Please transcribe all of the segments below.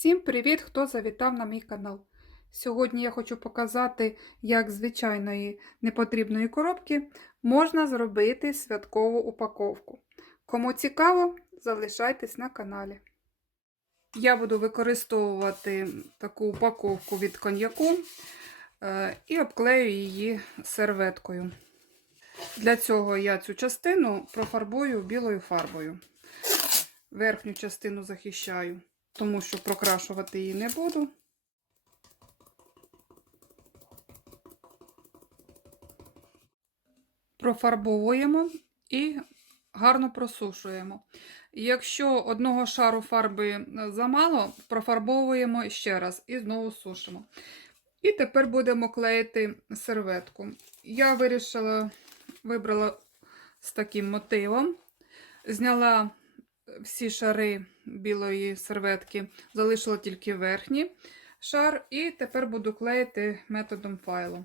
Всім привіт, хто завітав на мій канал. Сьогодні я хочу показати, як з звичайної непотрібної коробки можна зробити святкову упаковку. Кому цікаво, залишайтесь на каналі. Я буду використовувати таку упаковку від коньяку е, і обклею її серветкою. Для цього я цю частину профарбую білою фарбою. Верхню частину захищаю, тому що прокрашувати її не буду. Профарбовуємо і гарно просушуємо. Якщо одного шару фарби замало, профарбовуємо ще раз і знову сушимо. І тепер будемо клеїти серветку. Я вирішила, вибрала з таким мотивом, зняла всі шари білої серветки, залишила тільки верхній шар, і тепер буду клеїти методом файлу.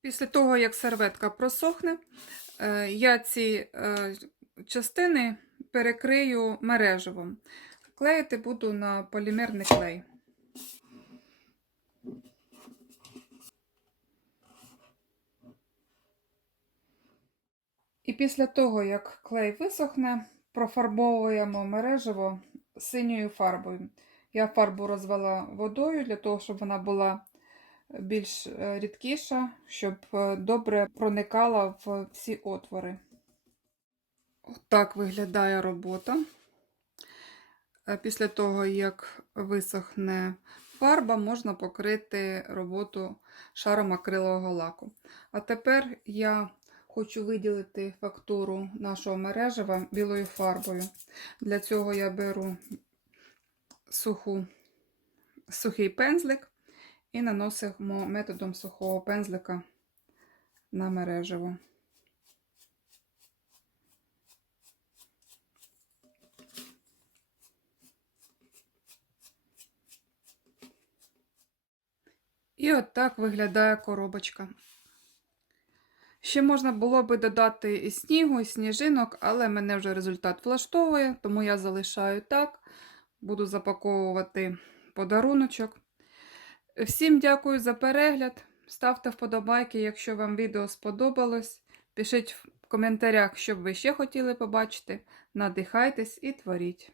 Після того, як серветка просохне, е, я ці е, частини перекрию мереживом. Клеїти буду на полімерний клей. І після того, як клей висохне, профарбовуємо мереживо синьою фарбою. Я фарбу розвела водою для того, щоб вона була більш е, рідкіша, щоб е, добре проникала в всі отвори. Отак виглядає робота. Е, Після того, як висохне фарба, можна покрити роботу шаром акрилового лаку. А тепер я хочу виділити фактуру нашого мережева білою фарбою. Для цього я беру суху, сухий пензлик і наносимо методом сухого пензлика на мережево. І от так виглядає коробочка. Ще можна було би додати і снігу, і сніжинок, але мене вже результат влаштовує, тому я залишаю так. Буду запаковувати подаруночок. Всім дякую за перегляд. Ставте вподобайки, якщо вам відео сподобалось. Пишіть в коментарях, що б ви ще хотіли побачити. Надихайтесь і творіть.